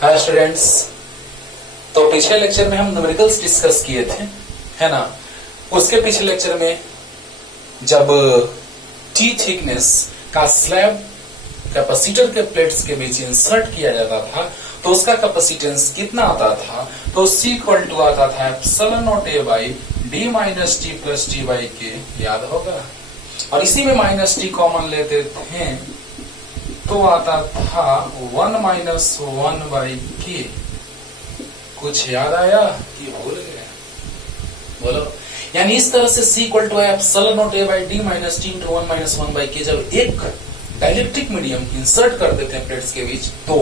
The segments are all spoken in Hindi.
Hi students. तो पिछले लेक्चर में हम न्यूमेरिकल्स डिस्कस किए थे, है ना। उसके पिछले लेक्चर में जब टी थिकनेस का स्लैब कैपेसिटर के प्लेट्स के बीच इंसर्ट किया जाता था तो उसका कैपेसिटेंस कितना आता था, तो C इक्वल टू आता था epsilon not A by D minus T plus T by के, याद होगा। और इसी में माइनस टी कॉमन लेते थे तो आता था 1 माइनस 1 बाई के। कुछ याद आया कि भूल गए? बोलो। यानी इस तरह से C equal to epsilon not A by D minus T into 1 minus 1 by K जब एक डाइलेक्ट्रिक मीडियम इंसर्ट कर देते हैं प्लेट्स के बीच तो,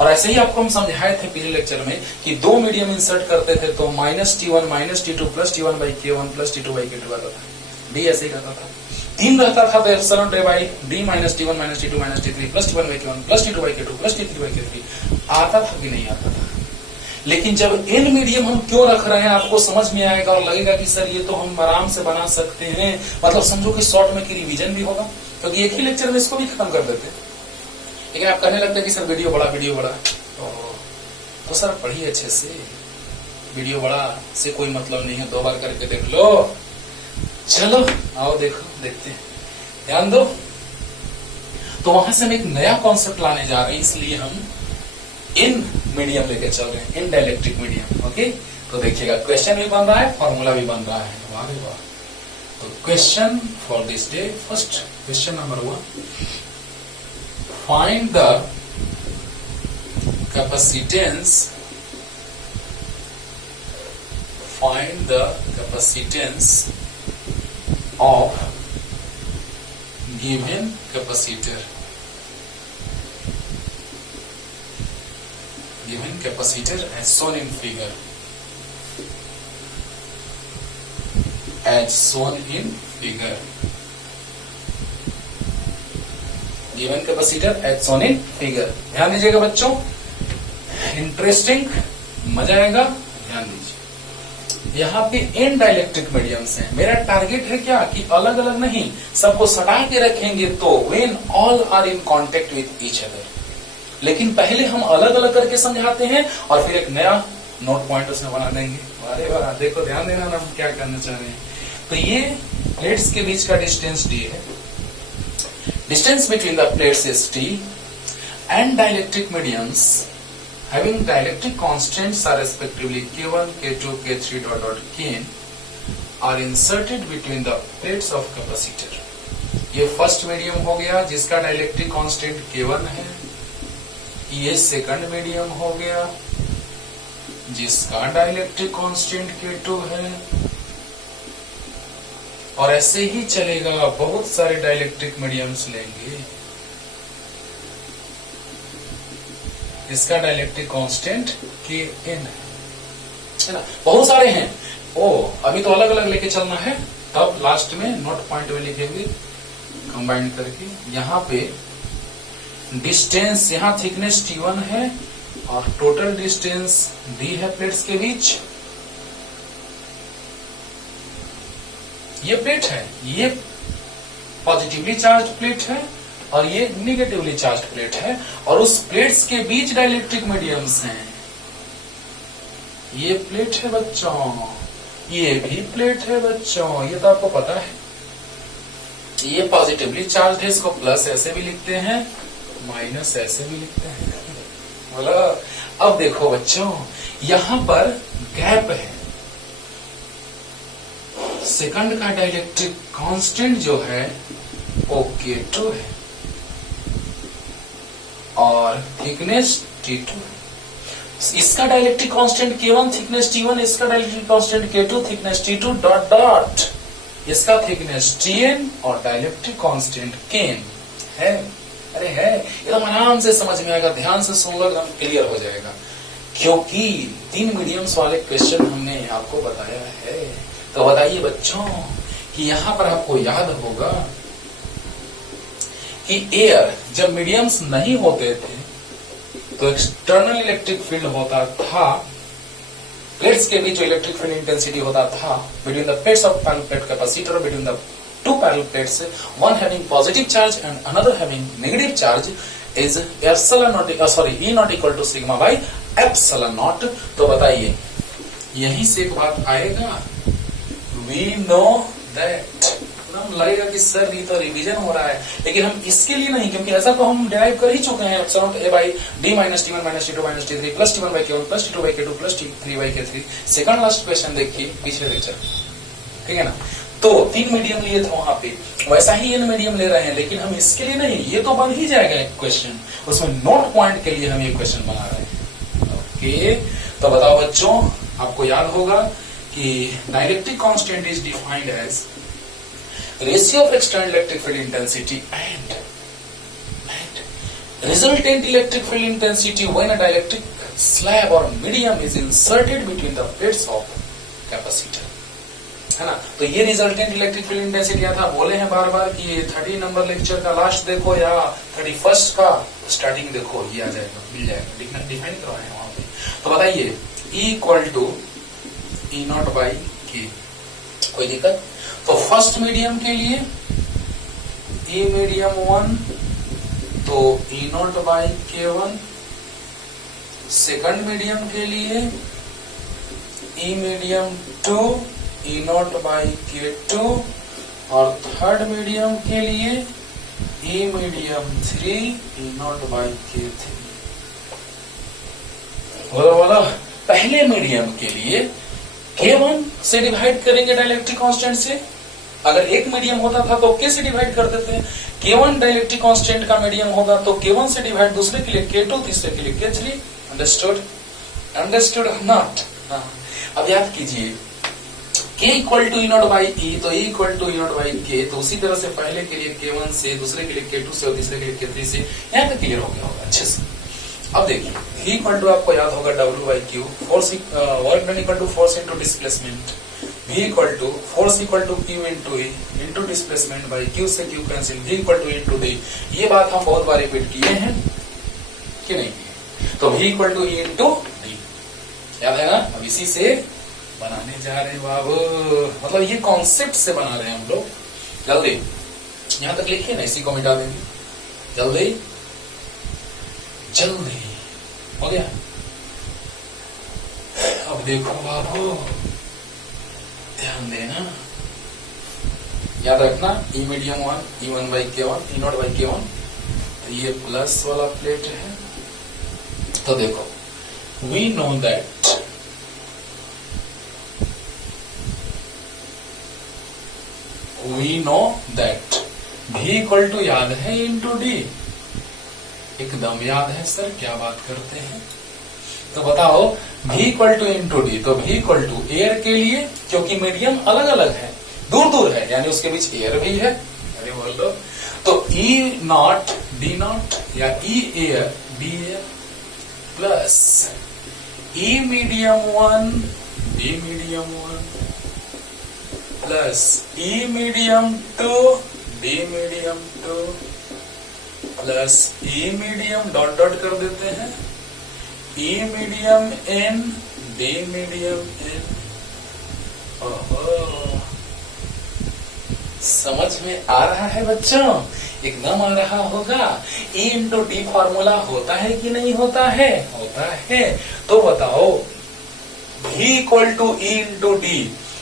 और ऐसे ही आपको हम समझाए थे पिछले लेक्चर में कि दो मीडियम इंसर्ट करते थे तो minus T one minus T two plus T one by K one plus T two by K two आता था। डी ऐसे ही रहता था। 3 रहता था तो epsilon not A by D minus T one minus T two minus T three plus T one by K one plus T two by K two plus T three by के3 आता था कि नहीं आता था। लेकिन जब एन मीडियम हम क्यों रख रहे हैं आपको समझ में आएगा और लगेगा कि सर ये तो हम आराम से बना सकते हैं, मतलब समझो कि शॉर्ट में की रिवीजन भी होगा क्योंकि एक ही लेक्चर में इसको भी खत्म कर देते हैं। लेकिन आप कहने लगते हैं कि सर वीडियो बड़ा तो सर पढ़िए अच्छे से। वीडियो बड़ा से कोई मतलब नहीं है, 2 बार करके देख लो। चलो आओ देखते हैं, ध्यान दो। तो वहां से हम एक नया कॉन्सेप्ट लाने जा रहे हैं, इसलिए हम इन मीडियम लेके चल रहे हैं, इन डाइलेक्ट्रिक मीडियम। ओके, तो देखिएगा क्वेश्चन भी बन रहा है, फॉर्मूला भी बन रहा है। वाह वाह। तो question for this day, first question number 1, find the capacitance of given capacitor as shown in figure, given capacitor as shown in figure। ध्यान दीजिएगा बच्चों, इंटरेस्टिंग, मजा आएगा। ध्यान दीजिए, यहाँ पे इन डाइलेक्ट्रिक मीडियम्स हैं। मेरा टारगेट है क्या कि अलग अलग नहीं, सबको सटा के रखेंगे तो when all are in contact with each other. लेकिन पहले हम अलग अलग करके समझाते हैं और फिर एक नया नोट पॉइंट उसमें बना देंगे। अरे वाह, देखो ध्यान देना ना, हम क्या करना चाह रहे हैं। तो ये प्लेट्स के बीच का डिस्टेंस डी है। Distance between the plates is T and dielectric mediums having dielectric constants are respectively K1, K2, K3 dot dot Kn are inserted between the plates of capacitor। ये फर्स्ट मीडियम हो गया जिसका डाइलेक्ट्रिक कांस्टेंट K1 है। ये सेकंड मीडियम हो गया जिसका डाइलेक्ट्रिक कांस्टेंट K2 है। और ऐसे ही चलेगा, बहुत सारे डाइलेक्ट्रिक मीडियम्स लेंगे, इसका डाइलेक्ट्रिक कांस्टेंट Kn है ना। बहुत सारे हैं, अभी तो अलग अलग लेके चलना है, तब लास्ट में नोट पॉइंट में लिखेंगे कंबाइन करके। यहाँ पे डिस्टेंस, यहाँ थिकनेस T1 है और टोटल डिस्टेंस D है प्लेट्स के बीच। ये प्लेट है, ये पॉजिटिवली चार्ज प्लेट है और ये निगेटिवली चार्ज प्लेट है, और उस प्लेट्स के बीच डाइलेक्ट्रिक मीडियम्स हैं। ये प्लेट है बच्चों, ये भी प्लेट है बच्चों, ये तो आपको पता है। ये पॉजिटिवली चार्ज है, इसको प्लस ऐसे भी लिखते हैं, माइनस ऐसे भी लिखते हैं। बोलो। अब देखो बच्चों, यहां पर गैप है। सेकंड का डाइलेक्ट्रिक कांस्टेंट जो है वो K2 है और थिकनेस T2। इसका dielectric constant K1, thickness T1, इसका dielectric constant K2, thickness T2 dot dot, इसका थिकनेस Tn और डाइलेक्ट्रिक कांस्टेंट Kn है। अरे है, एकदम आराम से समझ में आएगा, ध्यान से सुन लो, एकदम क्लियर हो जाएगा, क्योंकि 3 मीडियम्स वाले क्वेश्चन हमने आपको बताया है। तो बताइए बच्चों कि यहां पर आपको याद होगा कि एयर जब मीडियम्स नहीं होते थे तो एक्सटर्नल इलेक्ट्रिक फील्ड होता था, प्लेट्स के बीच जो इलेक्ट्रिक फील्ड इंटेंसिटी होता था between the plates of parallel plate capacitor, between the two parallel plates, one having positive charge and another having negative charge, is epsilon naught E naught equal to sigma by epsilon naught. तो बताइए यहीं से एक बात आएगा, वी नो दैट। हम लगेगा कि सर ये तो रिवीजन हो रहा है, लेकिन हम इसके लिए नहीं, क्योंकि ऐसा तो हम डिराइव कर ही चुके हैं। Epsilon A by D minus T one minus T two minus T three plus T one by K one plus T two by K two plus T three by K three. Second last question देखिए पिछले लेक्चर, ठीक है ना। तो 3 मीडियम लिए थे वहां पे, वैसा ही n मीडियम ले रहे हैं, लेकिन हम इसके लिए नहीं, ये तो बन ही जाएगा एक क्वेश्चन, उसमें नोट पॉइंट के लिए हम ये क्वेश्चन बना रहे हैं। ओके, तो बताओ बच्चों, आपको याद होगा कि dielectric constant is defined as ratio of external electric field intensity and resultant electric field intensity when a dielectric slab or medium is inserted between the plates of capacitor, है ना। तो ये रिजल्टेंट इलेक्ट्रिक फील्ड इंटेंसिटी था, बोले हैं बार बार कि 30 नंबर लेक्चर का लास्ट देखो या 31 का स्टार्टिंग देखो, ये आ जाएगा, मिल जाएगा, डिफाइन करवाए हैं वहां पे। तो बताइए E equal to E naught by K, कोई दिक्कत। तो फर्स्ट मीडियम के लिए E मीडियम 1 तो E naught by K one, second medium के लिए E medium 2 E naught by K to, और थर्ड मीडियम के लिए E medium 3 E naught by K 3। बोलो पहले मीडियम के लिए K1 से डिवाइड करेंगे डाइलेक्ट्रिक कांस्टेंट से। अगर एक मीडियम होता था तो K से डिवाइड कर देते हैं। K1 डाइलेक्ट्रिक कांस्टेंट का मीडियम होगा तो K1 से डिवाइड, दूसरे के लिए K2, तीसरे के लिए K3। Understood not. अब याद कीजिए K equal to E naught by E, तो E equal to E naught by K, तो उसी तरह से पहले के लिए K1 से, दूसरे के लिए K2 से और तीसरे के लिए K3 से। यहाँ तक क्लियर हो गया होगा अच्छे से। अब देखिए V इक्वल टू आपको याद होगा W by Q, force work done equal to force into displacement. V equal to force equal to Q into E into displacement by Q से Q cancel, V equal to into D. ये बात हम बहुत बार रिपीट किए हैं कि नहीं किए। तो V equal to E into d, याद है ना। अब इसी से बनाने जा रहे हैं बाबू, मतलब ये कॉन्सेप्ट से बना रहे हैं हम लोग। जल्दी यहां तक लिखिए ना, इसी को मिटा देंगे। जल्दी जल्दी हो गया। अब देखो बाबू, ध्यान देना, याद रखना E medium 1 E1 by K1 E naught by K1, तो ये प्लस वाला प्लेट है। तो देखो we know that V equal to याद है इंटू डी, एकदम याद है सर, क्या बात करते हैं। तो बताओ V equal to into d, तो V इक्वल टू एयर के लिए, क्योंकि मीडियम अलग अलग है, दूर दूर है, यानी उसके बीच एयर भी है, अरे बोल दो। तो E नॉट डी नॉट या E air D air plus E medium 1 D medium 1 plus E medium 2 D medium 2 plus E medium dot dot कर देते हैं E medium N D medium N। ओहो, समझ में आ रहा है बच्चों? एकदम आ रहा होगा। E इंटू डी फॉर्मूला होता है कि नहीं होता है? होता है। तो बताओ V equal to E into d,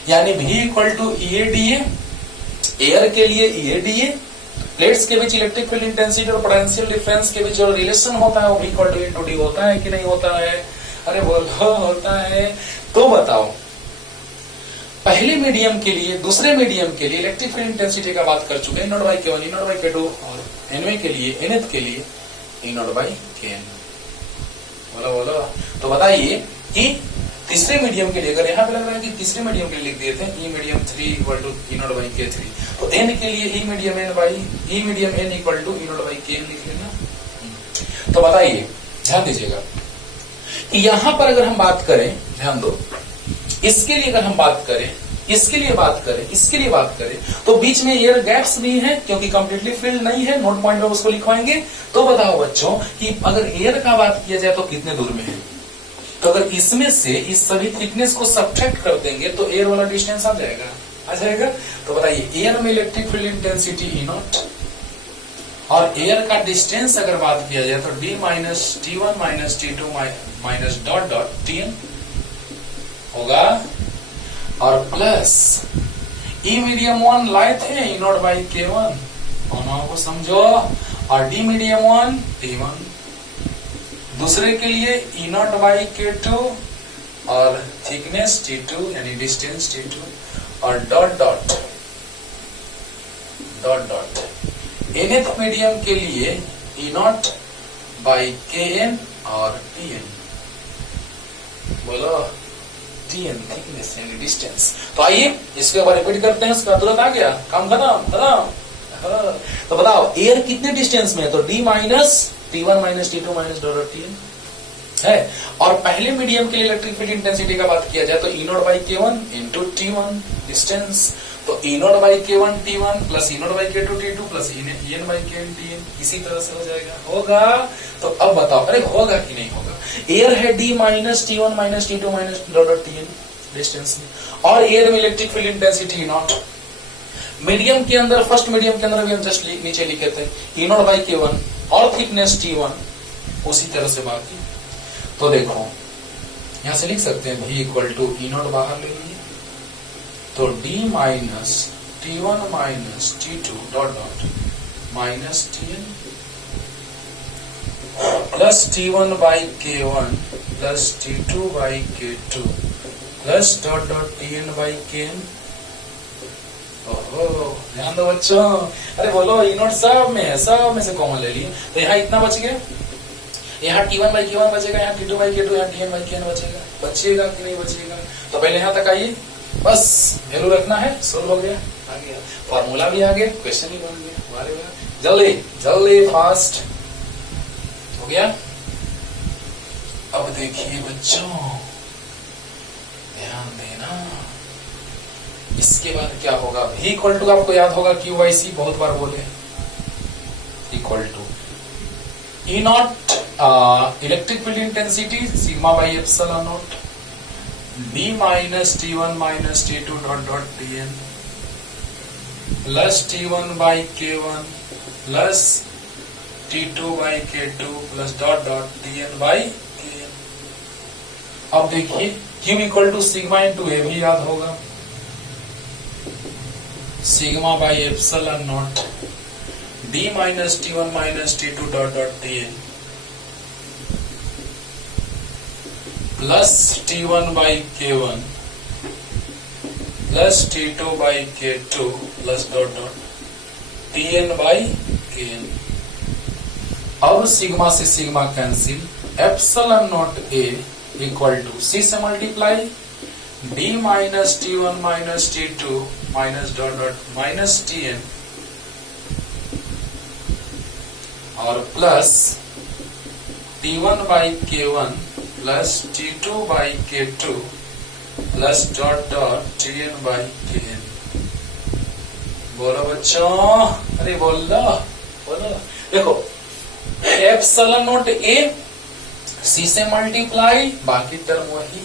यानी V equal to E d a, air के लिए E डी ए, प्लेट्स के बीच इलेक्ट्रिक फील्ड इंटेंसिटी और पोटेंशियल डिफरेंस के बीच जो रिलेशन होता है वो V equal to into d होता है कि नहीं होता है? अरे बोलो होता है। तो बताओ पहले मीडियम के लिए, दूसरे मीडियम के लिए इलेक्ट्रिक फील्ड इंटेंसिटी का बात कर चुके हैं, not by K one, not by K to, और एनवे के लिए, nth के लिए ई नॉट बाई के एन। बोलो बोलो। तो बताइए कि तीसरे मीडियम के लिए, अगर यहाँ पे लग रहा है कि तीसरे मीडियम के लिए लिख दिए थे E medium 3 equal to E naught by K 3, तो एन के लिए E medium N by E medium N equal to E naught by K N लिख लेना। तो बताइए, ध्यान दीजिएगा कि यहां पर अगर हम बात करें, ध्यान दो, इसके लिए अगर हम बात करें, इसके लिए बात करें, इसके लिए बात करें, तो बीच में एयर गैप्स भी हैं क्योंकि कंप्लीटली फिल्ड नहीं है। नोट पॉइंट में उसको लिखवाएंगे। तो बताओ बच्चों कि अगर एयर का बात किया जाए तो कितने दूर में है? तो अगर इसमें से इस सभी थिकनेस को सब्ट्रैक्ट कर देंगे तो एयर वाला डिस्टेंस आ जाएगा, आ जाएगा। तो बताइए एयर में electric field intensity E not, और एयर का डिस्टेंस अगर बात किया जाए तो d minus T1 minus T2 minus dot dot Tn होगा, और प्लस ई मीडियम 1 लाए थे ई नॉट बाई K1, को समझो, और डी मीडियम 1 T1, दूसरे के लिए ई नॉट बाई K2 और थिकनेस T2 यानी डिस्टेंस T2 और dot dot dot dot nth medium के लिए ई नॉट बाई Kn और Tn, बोलो Tn थिकनेस यानी डिस्टेंस। तो आइए इसके ऊपर रिपीट करते हैं, उसका तुरंत आ गया, काम खत्म खत्म। तो बताओ एयर कितने डिस्टेंस में है, तो d minus T1 minus T2 minus dot dot Tn है। और पहले मीडियम के लिए इलेक्ट्रिक फील्ड इंटेंसिटी का बात किया जाए तो E naught by K1 into T1 distance, तो E naught by K1 T1 plus E naught by K2 T2 plus En by Kn Tn, इसी तरह से हो जाएगा, होगा। तो अब बताओ, अरे होगा कि नहीं होगा, एयर है d minus T1 minus T2 minus dot dot Tn distance में, और एयर में electric field intensity not. Medium के अंदर, फर्स्ट मीडियम के अंदर भी हम जस्ट नीचे लिखे थे ई नॉट बाई K1 और थिकनेस T1, उसी तरह से बाकी। तो देखो यहां से लिख सकते हैं v equal to E not बाहर ले लीजिए, तो d minus T1 minus T2 dot dot minus Tn plus T1 by K1 plus T2 by K2 plus dot dot Tn by Kn। ओहो ध्यान दो बच्चों, अरे बोलो ई नॉट सब में है, सब में से कॉमन ले लिए, तो यहाँ इतना बच गया, यहाँ T1 बाई K1 बचेगा, यहाँ T2 बाई K2, यहाँ Tn बाई Kn बचेगा, बचेगा कि नहीं बचेगा। तो पहले यहाँ तक आइए, बस वैल्यू रखना है, सोल्व हो गया, आ गया फॉर्मूला भी आ गया, क्वेश्चन भी बन गया, वारे वाह, जल्दी जल्दी फास्ट हो गया। अब देखिए बच्चों ध्यान देना, इसके बाद क्या होगा, v इक्वल टू आपको याद होगा Q बाई C, बहुत बार बोले, equal to E naught electric field intensity sigma by epsilon naught d minus T1 minus T2 dot dot Tn plus T1 by K1 plus T2 by K2 plus dot dot Tn by Kn। अब देखिए Q equal to sigma into A भी याद होगा, sigma by epsilon naught d minus T1 minus T2 dot dot Tn plus T1 by K1 plus T2 by K2 plus dot dot Tn by Kn। अब सिग्मा से sigma cancel, epsilon not a equal to c से multiply d minus T1 minus T2 minus dot dot minus Tn और plus T1 by K1 plus T2 by K2 plus dot dot Tn by Kn। बोलो बच्चों, अरे बोलो बोलो, देखो एप्सिलॉन नॉट a c से मल्टीप्लाई, बाकी टर्म वही।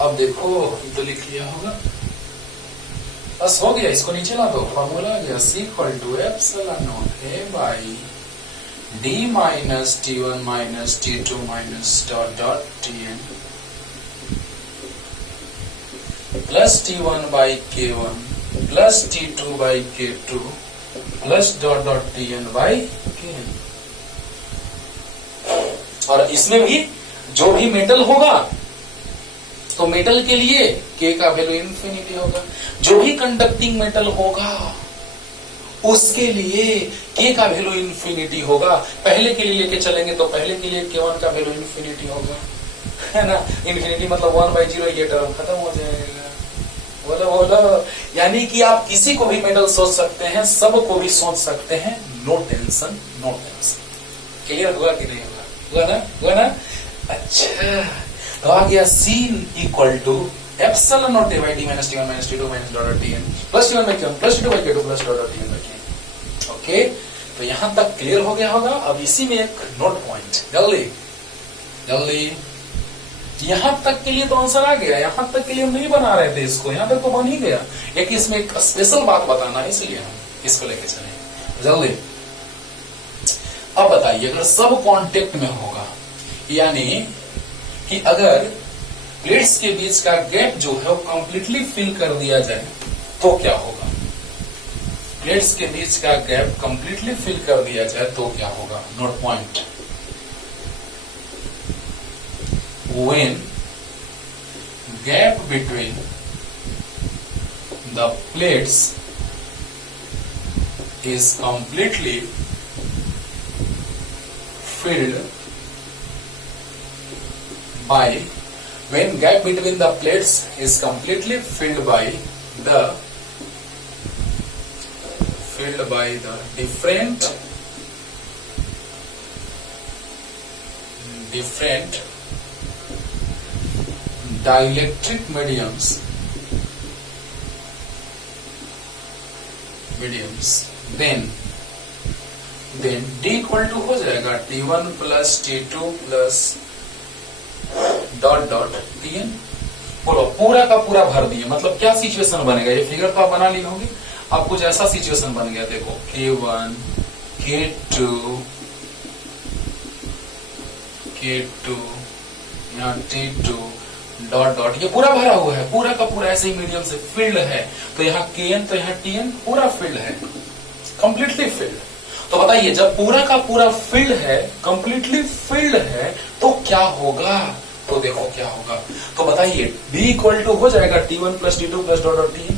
अब देखो तो लिख लिया होगा, बस हो गया, इसको नीचे ला दो, फॉर्मूला आ गया, c equal to epsilon not a by d minus T1 minus T2 minus dot dot Tn plus T1 by K1 plus T2 by K2 plus dot dot Tn by Kn। और इसमें भी जो भी मेटल होगा तो मेटल के लिए K का वैल्यू इन्फिनिटी होगा, जो भी कंडक्टिंग मेटल होगा उसके लिए K का वैल्यू इन्फिनिटी होगा। पहले के लिए लेके चलेंगे तो पहले के लिए K1 का वैल्यू इन्फिनिटी होगा, है ना, इन्फिनिटी मतलब 1/0, ये टर्म खत्म हो जाएगा। बोलो बोलो, यानी कि आप किसी को भी मेटल सोच सकते हैं, सब को भी सोच सकते हैं, no tension no tension. Clear हुआ कि नहीं हुआ, हुआ ना, हुआ ना। अच्छा तो आ गया C equal to epsilon not a by d minus T1 minus T2 minus dot dot Tn plus T1 by K1 plus T2 by K2 plus dot dot Tn by Kn। Okay, तो यहां तक क्लियर हो गया होगा। अब इसी में एक नोट पॉइंट, जल्दी जल्दी, यहां तक के लिए तो आंसर आ गया, यहां तक के लिए हम नहीं बना रहे थे इसको, यहां तक तो बन ही गया, लेकिन इसमें एक स्पेशल बात बताना है, इसलिए हम इसको लेके चले जल्दी। अब बताइए अगर सब कांटेक्ट में होगा, यानी कि अगर प्लेट्स के बीच का गैप जो है वो कंप्लीटली फिल कर दिया जाए तो क्या होगा? प्लेट्स के बीच का गैप कंप्लीटली फिल कर दिया जाए तो क्या होगा? Note point, when gap between the plates is completely filled by when gap between the plates is completely filled by the different dielectric mediums then D equal to हो जाएगा T1 plus T2 plus dot dot Tn। बोलो पूरा का पूरा भर दिए, मतलब क्या सिचुएशन बनेगा? ये फिगर तो आप बना ली होगी। अब कुछ ऐसा सिचुएशन बन गया, देखो K1 K2 यहाँ T2 डॉट डॉट, ये पूरा भरा हुआ है, पूरा का पूरा ऐसे ही मीडियम से फिल्ड है। तो यहाँ Kn तो यहाँ Tn पूरा फिल्ड है, कंप्लीटली फिल्ड। तो बताइए जब पूरा का पूरा फिल्ड है, कंप्लीटली फिल्ड है, तो क्या होगा? तो देखो क्या होगा, तो बताइए B इक्वल टू हो जाएगा T1 plus T2 plus dot dot Tn।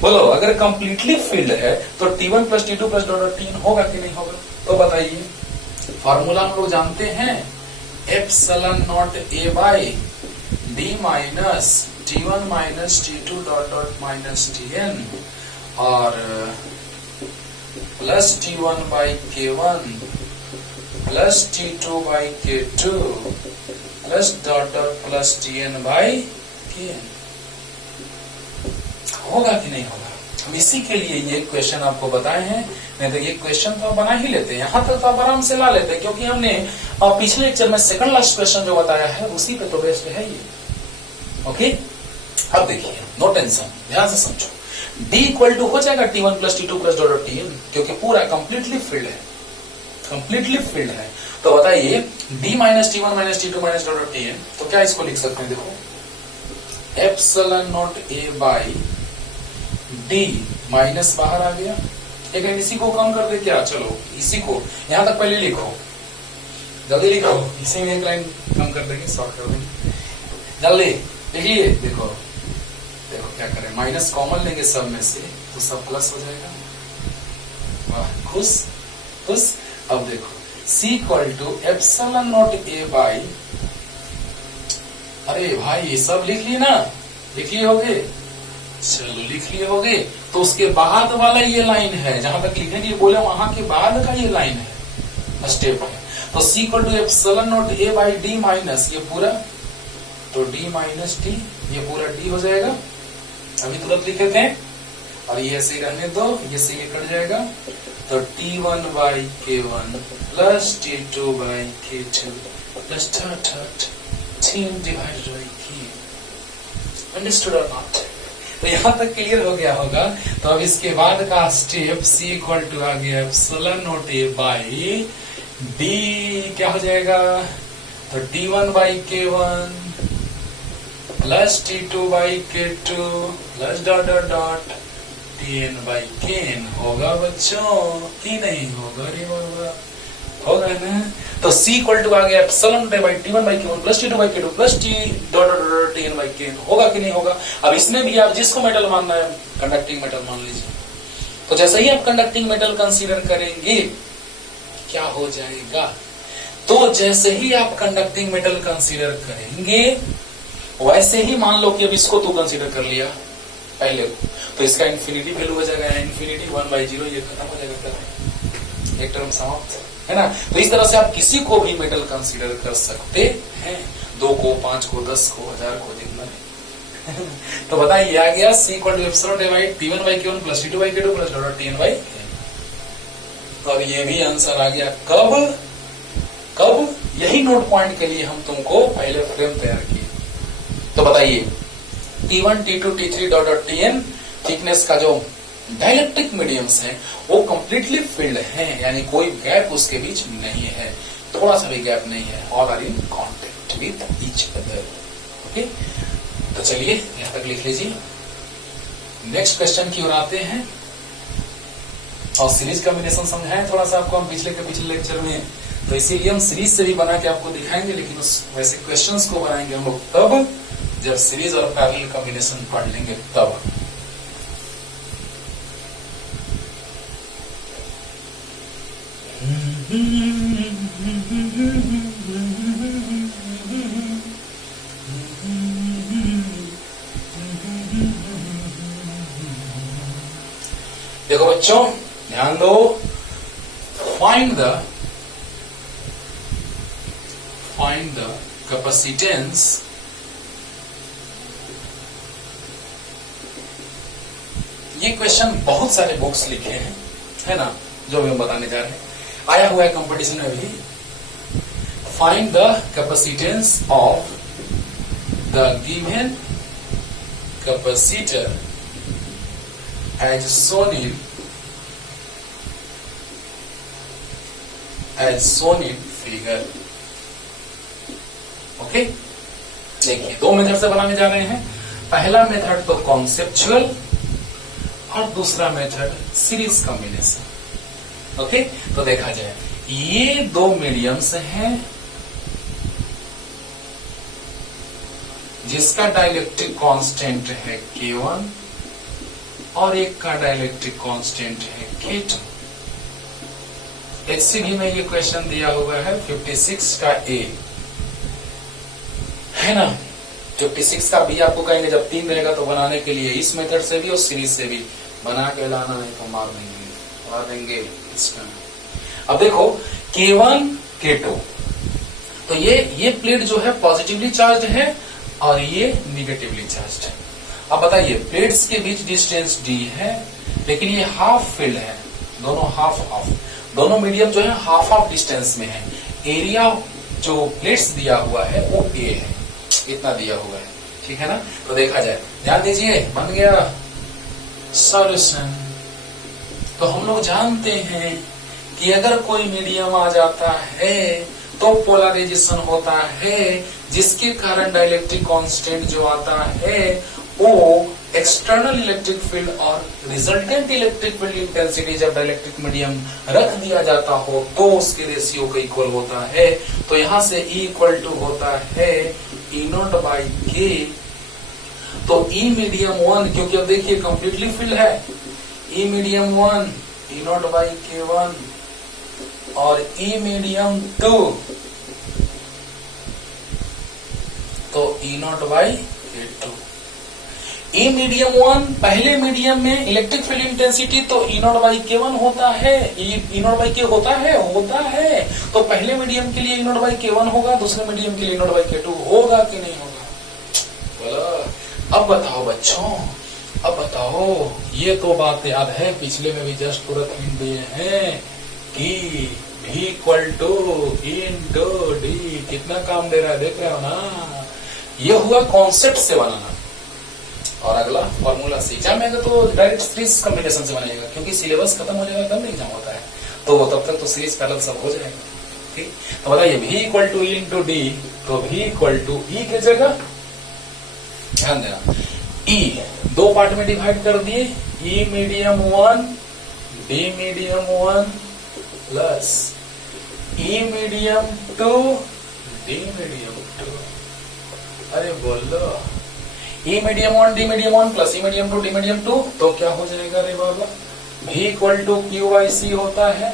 बोलो अगर कंप्लीटली फिल्ड है तो T1 plus T2 plus dot dot Tn होगा कि नहीं होगा? तो बताइए फॉर्मूला हम लोग जानते हैं, epsilon not a by D minus T1 minus T2 dot dot minus Tn और plus T1 by K1 plus T2 by K2 plus dot dot plus Tn by Kn। होगा कि नहीं होगा? हम इसी के लिए ये क्वेश्चन आपको बताए हैं, नहीं तो ये क्वेश्चन तो आप बना ही लेते हैं, यहां तक तो आप आराम से ला लेते हैं, क्योंकि हमने पिछले लेक्चर में सेकंड लास्ट क्वेश्चन जो बताया है उसी पे तो बेस्ड है ये। ओके, अब देखिए नो टेंशन, ध्यान से समझो। D इक्वल टू हो जाएगा T1 plus T2 plus dot dot Tn, क्योंकि पूरा कंप्लीटली फिल्ड है, कंप्लीटली फिल्ड है। तो बताइए D minus T1 minus T2 minus dot dot Tn, तो क्या इसको लिख सकते हैं? देखो epsilon not a by D minus बाहर आ गया, लेकिन इसी को कम कर दे क्या? चलो इसी को यहां तक पहले लिखो, जल्दी लिखो, इसी में एक लाइन कम कर देंगे, शॉर्ट कर देंगे, जल्दी लिखिए। देखो देखो क्या करें, माइनस कॉमन लेंगे सब में से तो सब प्लस हो जाएगा। वाह, खुश खुश। अब देखो C equal to epsilon not a by, अरे भाई ये सब लिख लिए ना, लिख लिए होगे, चलो लिख लिए होगे। तो उसके बाद वाला ये लाइन है, जहां तक लिखने के लिए बोले वहां के बाद का ये लाइन है, स्टेप है। तो C equal to epsilon not a by D minus ये पूरा, तो D माइनस डी, ये पूरा D हो जाएगा, अभी तुरंत लिखे थे, और ये ऐसे ही रहने दो, ये से ये कट जाएगा। तो T1 by K1 plus T2 by K2 plus Tn divided by K। Understood और नॉट? तो यहां तक क्लियर हो गया होगा। तो अब इसके बाद का स्टेप C इक्वल टू आ गया epsilon not a by D, क्या हो जाएगा? तो T1 by K1 plus T2 by K2 plus dot dot dot Tn by Kn होगा बच्चों कि नहीं होगा? रे बाबा होगा ना। तो C इक्वल टू आ गया epsilon by T1 by K1 plus T2 by K2 plus T dot dot dot Tn by Kn होगा कि नहीं होगा? अब इसमें भी आप जिसको मेटल मानना है कंडक्टिंग मेटल मान लीजिए। तो जैसे ही आप कंडक्टिंग मेटल कंसीडर करेंगे क्या हो जाएगा? तो जैसे ही आप कंडक्टिंग मेटल कंसीडर करेंगे वैसे ही मान लो कि अब इसको तो कंसीडर कर लिया पहले को, तो इसका इन्फिनिटी वैल्यू हो जाएगा, इन्फिनिटी 1/0, ये खत्म हो जाएगा, एक टर्म समाप्त है ना। तो इस तरह से आप किसी को भी मेटल कंसीडर कर सकते हैं, 2 को 5 को 10 को 1000 को जितना है। तो बताइए आ गया C equal to epsilon by T1 by K1 plus T2 by K2 plus dot Tn by Kn। और ये भी आंसर आ गया कब? कब? यही नोट पॉइंट के लिए हम तुमको पहले फ्रेम तैयार किए। तो बताइए T1 T2 T3 dot dot Tn thickness का जो डाइलेक्ट्रिक मीडियम्स हैं वो कंप्लीटली फिल्ड हैं, यानी कोई गैप उसके बीच नहीं है, थोड़ा सा भी गैप नहीं है, all are in contact with each other. Okay, तो चलिए यहां तक लिख लीजिए। नेक्स्ट क्वेश्चन की ओर आते हैं और सीरीज कॉम्बिनेशन समझाएं थोड़ा सा आपको हम पिछले लेक्चर में, तो इसीलिए हम सीरीज से भी बना के आपको दिखाएंगे, लेकिन उस वैसे क्वेश्चंस को बनाएंगे हम लोग तब जब सीरीज और पैरेलल कॉम्बिनेशन पढ़ लेंगे तब। देखो बच्चों ध्यान दो, फाइंड द कैपेसिटेंस ये क्वेश्चन बहुत सारे बुक्स लिखे हैं, है ना, जो भी हम बताने जा रहे हैं, आया हुआ है कंपटीशन में भी। Find the capacitance of the given capacitor as shown in figure। Okay, देखिए दो मेथड से बनाने जा रहे हैं। पहला मेथड तो कॉन्सेप्चुअल और दूसरा मेथड सीरीज कॉम्बिनेशन। ओके, तो देखा जाए ये दो मीडियम्स हैं जिसका डाइलेक्ट्रिक कांस्टेंट है K1 और एक का डाइलेक्ट्रिक कांस्टेंट है K2। HCV में ये क्वेश्चन दिया हुआ है 56 का A, है ना। 56 का B आपको कहेंगे जब 3 रहेगा तो बनाने के लिए इस मेथड से भी और सीरीज से भी बना के लाना है तो मार देंगे इसका। अब देखो K1 K2, तो ये प्लेट जो है पॉजिटिवली चार्ज है और ये निगेटिवली चार्ज है। अब बताइए प्लेट्स के बीच डिस्टेंस d है, लेकिन ये हाफ फील्ड है, दोनों हाफ, दोनों मीडियम जो है हाफ डिस्टेंस में है। एरिया जो प्लेट्स दिया हुआ है वो A है, इतना दिया हुआ है, ठीक है ना। तो देखा जाए, ध्यान दीजिए, बन गया सॉल्यूशन। तो हम लोग जानते हैं कि अगर कोई मीडियम आ जाता है तो पोलराइजेशन होता है, जिसके कारण डाइलेक्ट्रिक कांस्टेंट जो आता है वो एक्सटर्नल इलेक्ट्रिक फील्ड और रिजल्टेंट इलेक्ट्रिक फील्ड इंटेंसिटी जब डाइलेक्ट्रिक मीडियम रख दिया जाता हो तो उसके रेशियो का इक्वल होता है। तो यहां से E इक्वल टू होता है E0 बाई K। तो E मीडियम 1, क्योंकि अब देखिए कंप्लीटली फील्ड है, E medium 1 E0 by K1 और E मीडियम 2 तो E0 by K2। E medium 1 पहले मीडियम में इलेक्ट्रिक फील्ड इंटेंसिटी तो E0 बाई K1 होता है, E0 बाई K होता है। तो पहले मीडियम के लिए E0 बाई K1 होगा, दूसरे मीडियम के लिए E0 बाई K2 होगा कि नहीं होगा? बोला। अब बताओ बच्चों, अब बताओ, ये तो बात याद है, पिछले में भी जस्ट तुरंत हिंट दिए हैं कि V equal to into D। कितना काम दे रहा है, देख रहे हो ना। ये हुआ कॉन्सेप्ट से बनाना, और अगला फॉर्मूला से एग्जाम में तो डायरेक्ट सीरीज कॉम्बिनेशन से बनेगा, क्योंकि सिलेबस खत्म हो जाएगा तब एग्जाम होता है, तो वो तब तक तो सीरीज पैरेलल सब हो जाएगा। ठीक, तो बताइए V equal to E into d, तो V इक्वल टू E की जगह ध्यान देना E दो पार्ट में डिवाइड कर दिए, E medium 1 D medium 1 plus E medium 2 D medium 2। अरे बोलो, E medium 1 D medium 1 plus E medium 2 D medium 2, तो क्या हो जाएगा रे बाबा? V equal to Q by C होता है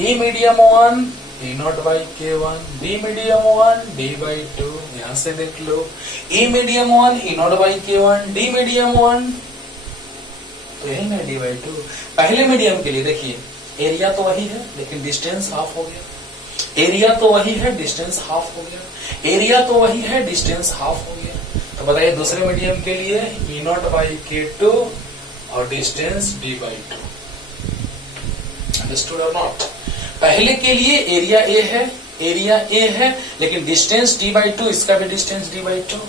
E medium 1 E0 by K1 D medium 1 D by 2। यहां से देख लो, E medium 1 E0 by K1 D medium 1, तो यही ना D बाई 2। पहले मीडियम के लिए देखिए एरिया तो वही है लेकिन डिस्टेंस हाफ हो गया, एरिया तो वही है डिस्टेंस हाफ हो गया, एरिया तो वही है डिस्टेंस हाफ हो गया। तो बताइए दूसरे मीडियम के लिए E0 बाई K2 और डिस्टेंस D बाई 2। अंडरस्टूड और नॉट? पहले के लिए एरिया A है, लेकिन डिस्टेंस D बाई 2, इसका भी डिस्टेंस D बाई 2।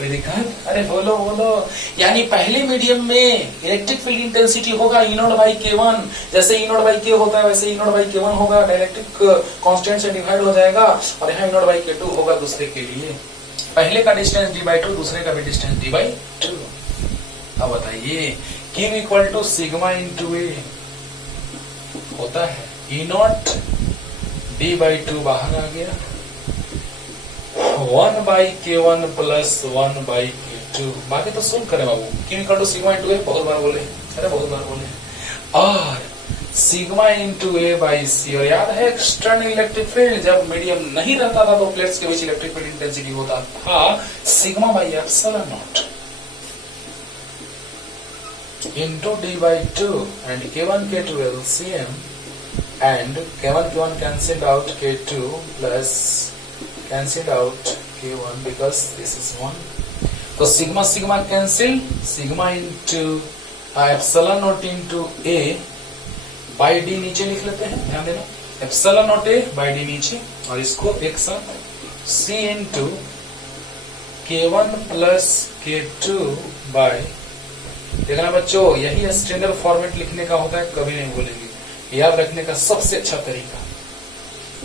कोई दिक्कत? अरे बोलो बोलो। यानी पहले मीडियम में इलेक्ट्रिक फील्ड इंटेंसिटी होगा E नॉट बाई K1, जैसे E नॉट बाई K होता है वैसे E नॉट बाई K1 होगा, डायलेक्ट्रिक कांस्टेंट से डिवाइड हो जाएगा, और यहाँ E नॉट बाई K2 होगा दूसरे के लिए। पहले का डिस्टेंस d/2, दूसरे का भी डिस्टेंस d/2। अब बताइए Q equal to sigma into A होता है E नॉट d/2 बाहर आ गया, 1/K1 प्लस 1/K2। बाकी तो सुन करे बाबू, Q equal to sigma into A, बहुत बार बोले, अरे बहुत बार बोले, और sigma into A by C. और याद है एक्सटर्नल इलेक्ट्रिक फील्ड जब मीडियम नहीं रहता था तो प्लेट्स के बीच इलेक्ट्रिक फील्ड इंटेंसिटी होता था sigma by epsilon not into d/2 and K1 K2 LCM and K1 cancelled out, K2 plus cancelled out K1 because this is 1. तो sigma sigma cancel, sigma into epsilon not into A by D नीचे लिख लेते हैं, ध्यान देना, epsilon not a by D नीचे, और इसको एक साथ C into K1 plus K2 by, देखना बच्चों यही स्टैंडर्ड फॉर्मेट लिखने का होता है, कभी नहीं भूलेंगे, याद रखने का सबसे अच्छा तरीका।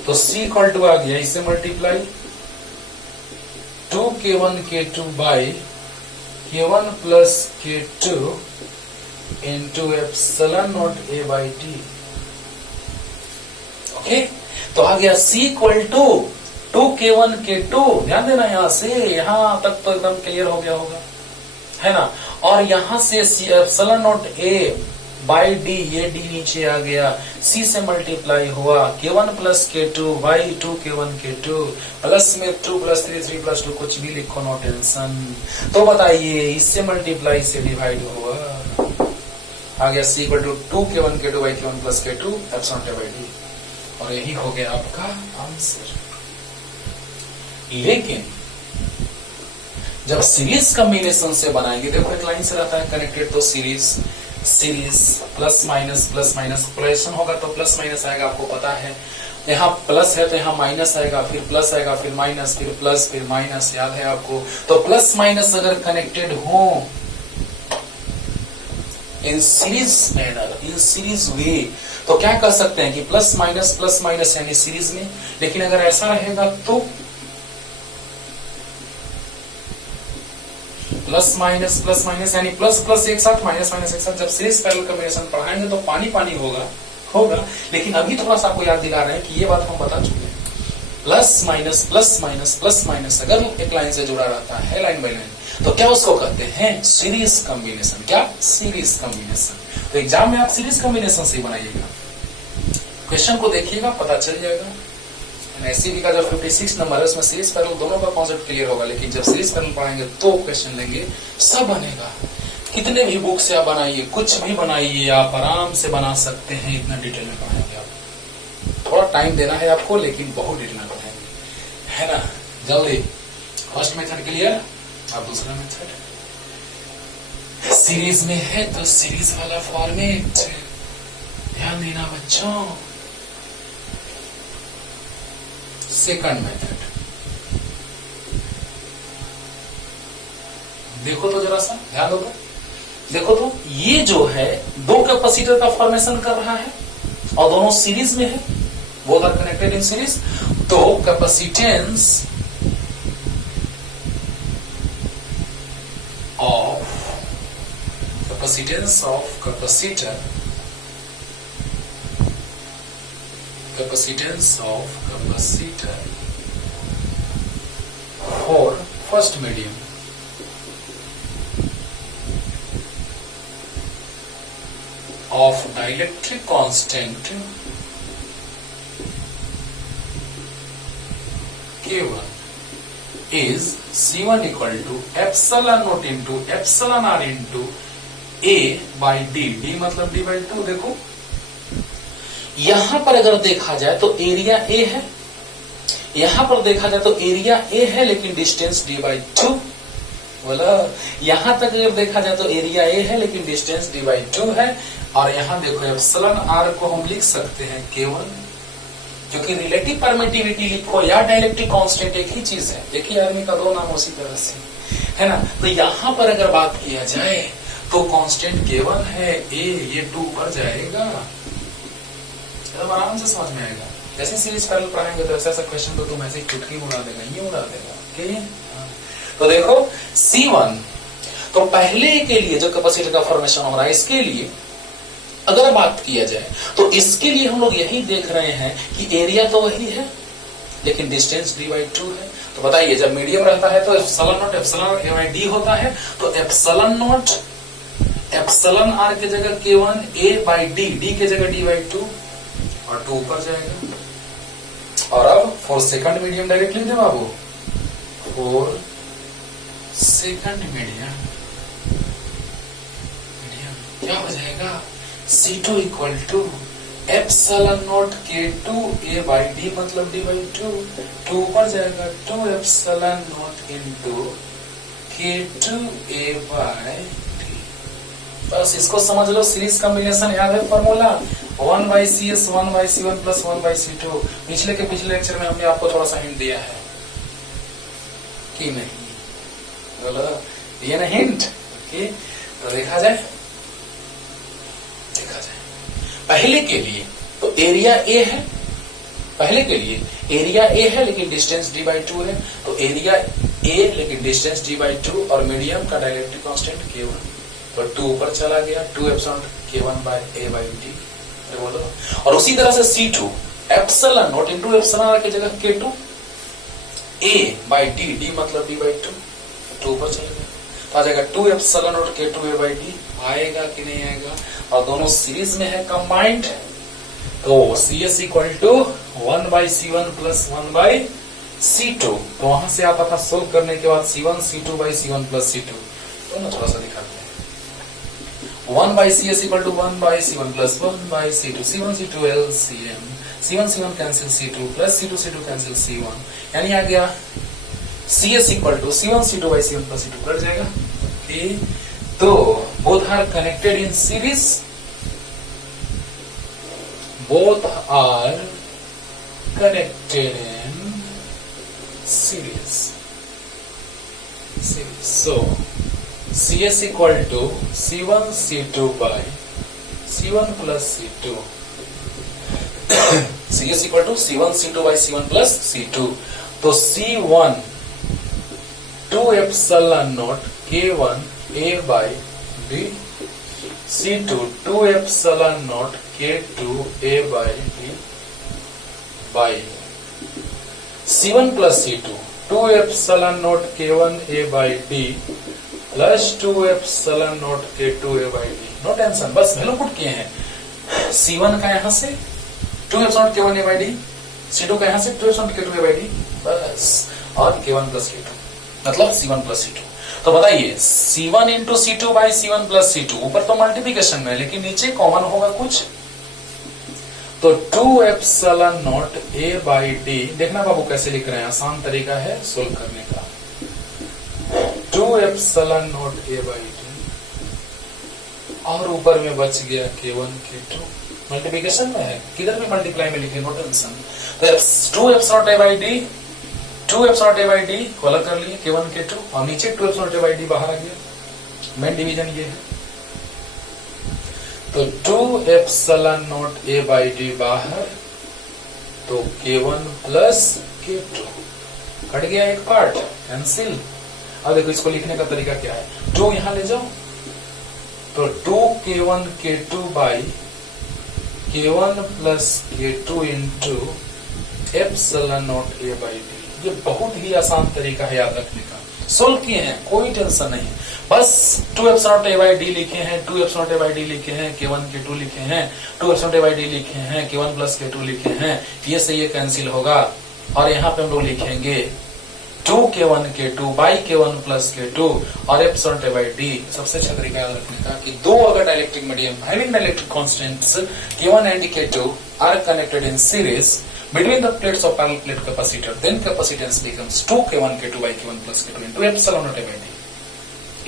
तो C इक्वल टू आ गया, इसे multiply 2K1 K2 by K1 plus K2 into epsilon not a by T. Okay, तो आ गया C equal to 2K1 K2, ध्यान देना यहां से यहां तक तो एकदम क्लियर हो गया होगा, है ना। और यहां से epsilon not a by D, ये डी नीचे आ गया, C से मल्टीप्लाई हुआ K1 plus K2 by 2K1 K2 plus में 2 प्लस 3 3 प्लस 2, कुछ भी लिखो, नो टेंशन। तो बताइए इससे मल्टीप्लाई से डिवाइड हुआ, आ गया C equal to 2K1 K2 by K1 plus K2 epsilon by d, और यही हो गया आपका आंसर। लेकिन जब सीरीज कॉम्बिनेशन से बनाएंगे, देखो एक लाइन से रहता है कनेक्टेड, तो सीरीज प्लस माइनस प्लस होगा तो प्लस माइनस आएगा, आपको पता है। यहाँ प्लस है तो यहाँ माइनस आएगा, फिर प्लस आएगा, फिर माइनस, फिर प्लस, फिर माइनस, याद है आपको। तो प्लस माइनस अगर कनेक्टेड हो in series manner, in series way, तो क्या कर सकते हैं कि प्लस माइनस यानी सीरीज में। लेकिन अगर ऐसा रहेगा तो प्लस माइनस यानी प्लस प्लस एक साथ, माइनस माइनस एक साथ। जब सीरीज पैरेलल कॉम्बिनेशन पढ़ाएंगे तो पानी पानी होगा। लेकिन अभी थोड़ा सा आपको याद दिला रहे हैं कि ये बात हम बता चुके हैं, प्लस माइनस अगर एक लाइन से जुड़ा रहता है लाइन बाई लाइन, तो क्या उसको कहते हैं सीरीज कॉम्बिनेशन। क्या? Series combination. तो एग्जाम में आप सीरीज कॉम्बिनेशन से बनाइएगा, क्वेश्चन को देखिएगा, पता चल जाएगा। एससीबी का जो 56 नंबर है उसमें सीरीज पैरेलल दोनों का कॉन्सेप्ट क्लियर होगा, लेकिन जब सीरीज पैरेलल पढ़ाएंगे तो क्वेश्चन लेंगे, सब बनेगा। कितने भी बुक से आप बनाइए, कुछ भी बनाइए, आप आराम से बना सकते हैं, इतना डिटेल में पढ़ाएंगे आप। थोड़ा टाइम देना है आपको, लेकिन बहुत डिटेल में पढ़ाएंगे, है ना। जल्दी फर्स्ट मेथड क्लियर, अब दूसरा मेथड। सीरीज में है तो सीरीज वाला फॉर्मेट ध्यान देना बच्चों। सेकंड मेथड देखो तो जरा सा ध्यान दो, देखो तो ये जो है दो कैपेसिटर का फॉर्मेशन कर रहा है और दोनों सीरीज में है, both are connected in series. तो capacitance of capacitor for first medium of dielectric constant K1 is C1 equal to epsilon naught into epsilon r into A by D, D मतलब D by 2। देखो यहां पर अगर देखा जाए तो एरिया ए है, यहां पर देखा जाए तो एरिया ए है लेकिन डिस्टेंस d/2, बोला। यहां तक अगर देखा जाए तो एरिया ए है लेकिन डिस्टेंस d/2 है। और यहां देखो एप्सिलॉन आर को हम लिख सकते हैं K1, क्योंकि रिलेटिव परमिटिविटी लिखो या डाइलेक्ट्रिक कांस्टेंट एक ही चीज है, एक ही आदमी का दो नाम उसी तरह से। है ना। तो यहां पर अगर बात किया जाए तो कांस्टेंट K1 है, ए ये 2 पर जाएगा। मतलब आराम से समझ में आएगा। जैसे सीरीज पैरेलल पढ़ाएंगे तो ऐसा क्वेश्चन तो तुम ऐसे ही चुटकी उड़ा देगा, ये उड़ा देगा। ओके, तो देखो C1, तो पहले के लिए जो कैपेसिटर का फॉर्मेशन हो रहा है, इसके लिए अगर बात किया जाए तो इसके लिए हम लोग यही देख रहे हैं कि एरिया तो वही है लेकिन डिस्टेंस d/2 है। तो बताइए जब मीडियम रहता है तो एप्सिलॉन नॉट एप्सिलॉन a/d होता है, तो एप्सिलॉन नॉट एप्सिलॉन r की जगह K1 a/d, d की जगह d/2 और 2 ऊपर जाएगा। और अब for second medium directly they Babu, for second medium क्या हो जाएगा, C2 equal to epsilon not K2 a/d मतलब d/2, 2 ऊपर जाएगा 2 epsilon not into K2 a/d। बस इसको समझ लो, सीरीज कॉम्बिनेशन याद है formula 1/CS 1/C1 plus 1/C2। पिछले के पिछले लेक्चर में हमने आपको थोड़ा सा हिंट दिया है कि नहीं, बोलो ये ना हिंट। ओके, तो देखा जाए पहले के लिए तो एरिया ए है, पहले के लिए एरिया ए है लेकिन डिस्टेंस d/2 है, तो एरिया ए लेकिन डिस्टेंस d/2 और मीडियम का डायरेक्टिव कांस्टेंट K1, तो 2 ऊपर चला गया 2 एप्सिलॉन K1/a/d। बोलो, और उसी तरह से C2 epsilon not into epsilon की जगह K2 a/d, d मतलब d/2, 2 ऊपर चला गया तो आ जाएगा 2 एप्सिलॉन नॉट K2 a/d। आएगा कि नहीं आएगा, और दोनों सीरीज में है कंबाइंड, तो CS equal to 1/C1 plus 1/C2। तो वहां से आता था सोल्व करने के बाद C1 C2/C1 प्लस C2, दोनों थोड़ा सा दिखाते हैं। 1/CS equal to 1/C1 plus 1/C2, C1 C2 LCM, C1 C1 cancel C2 plus C2 C2 cancel C1, यानी आ गया CS equal to C1 C2/C1 plus C2 cut जाएगा। तो both are connected in series, both are connected in series, so CS equal to C1 C2 by C1 plus C2 CS equal to C1 C2 by C1 plus C2, तो C1 2 epsilon not K1 a/d, C2 2 epsilon not K2 a/d by C1 plus C2 2 epsilon not K1 a/d plus 2 epsilon not K2 a/d। No tension, बस वैल्यू पुट किए हैं। C1 का यहां से 2 एप्सिलॉन K1 a/d, C2 का यहां से 2 एप्सिलॉन K2 a/d बस, और K1 प्लस K2 मतलब C1 प्लस C2। तो बताइए C1 into C2 by C1 plus C2, ऊपर तो मल्टीप्लिकेशन में लेकिन नीचे कॉमन होगा कुछ, तो 2 एप्सिलॉन नॉट a/d। देखना बाबू कैसे लिख रहे हैं, आसान तरीका है सोल्व करने का। 2 एप्सिलॉन नॉट a/d और ऊपर में बच गया K1 K2, मल्टीप्लिकेशन में है, किधर भी मल्टीप्लाई में लिखे, नो टेंशन। तो 2 एप्सिलॉन a/d 2 एप्सिलॉन a/d को अलग कर लिए K1 K2, और नीचे 2 एप्सिलॉन a/d बाहर आ गया, मेन डिवीजन ये है। तो 2 एप्सिलॉन नॉट a/d बाहर, तो K1 प्लस K2 कट गया एक पार्ट, कैंसिल। अब देखो इसको लिखने का तरीका क्या है, 2 यहां ले जाओ, तो 2 K1 K2 by K1 plus K2 into epsilon not a/d। ये बहुत ही आसान तरीका है याद रखने का, सोल्व किए हैं, कोई टेंशन नहीं, बस 2 एप्सिलॉन a/d लिखे हैं, 2 एप्सिलॉन a/d लिखे हैं, K1 K2 लिखे हैं, 2 एप्सिलॉन a/d लिखे हैं, K1 प्लस K2 लिखे हैं, ये से ये कैंसिल होगा, और यहाँ पे हम लोग लिखेंगे 2 K1 K2 by K1 plus K2 और एप्सिलॉन a/d। सबसे अच्छा तरीका याद रखने का कि दो अगर dielectric medium having dielectric constants K1 and K2 are connected in series between the plates of parallel plate capacitor, then capacitance becomes 2 K1 K2 by K1 plus K2 into epsilon naught a/d.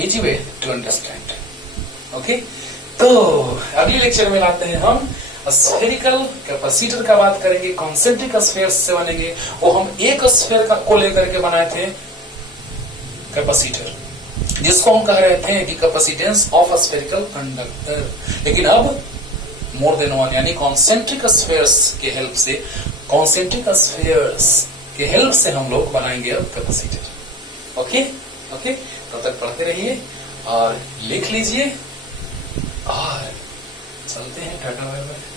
Easy way to understand. Okay? तो अगले लेक्चर में लाते हैं हम स्फेरिकल कैपेसिटर का बात करेंगे, कॉन्सेंट्रिक स्फीयर से बनेंगे, वो हम एक स्फीयर को लेकर के बनाए थे कैपेसिटर, जिसको हम कह रहे थे कि कैपेसिटेंस ऑफ स्फेरिकल कंडक्टर। लेकिन अब मोर देन वन यानी कॉन्सेंट्रिक स्फीयर्स के हेल्प से, कॉन्सेंट्रिक स्फीयर्स के हेल्प से हम लोग बनाएंगे अब कैपेसिटर। ओके ओके, तब तक पढ़ते रहिए और लिख लीजिए और चलते हैं। Tata bye bye.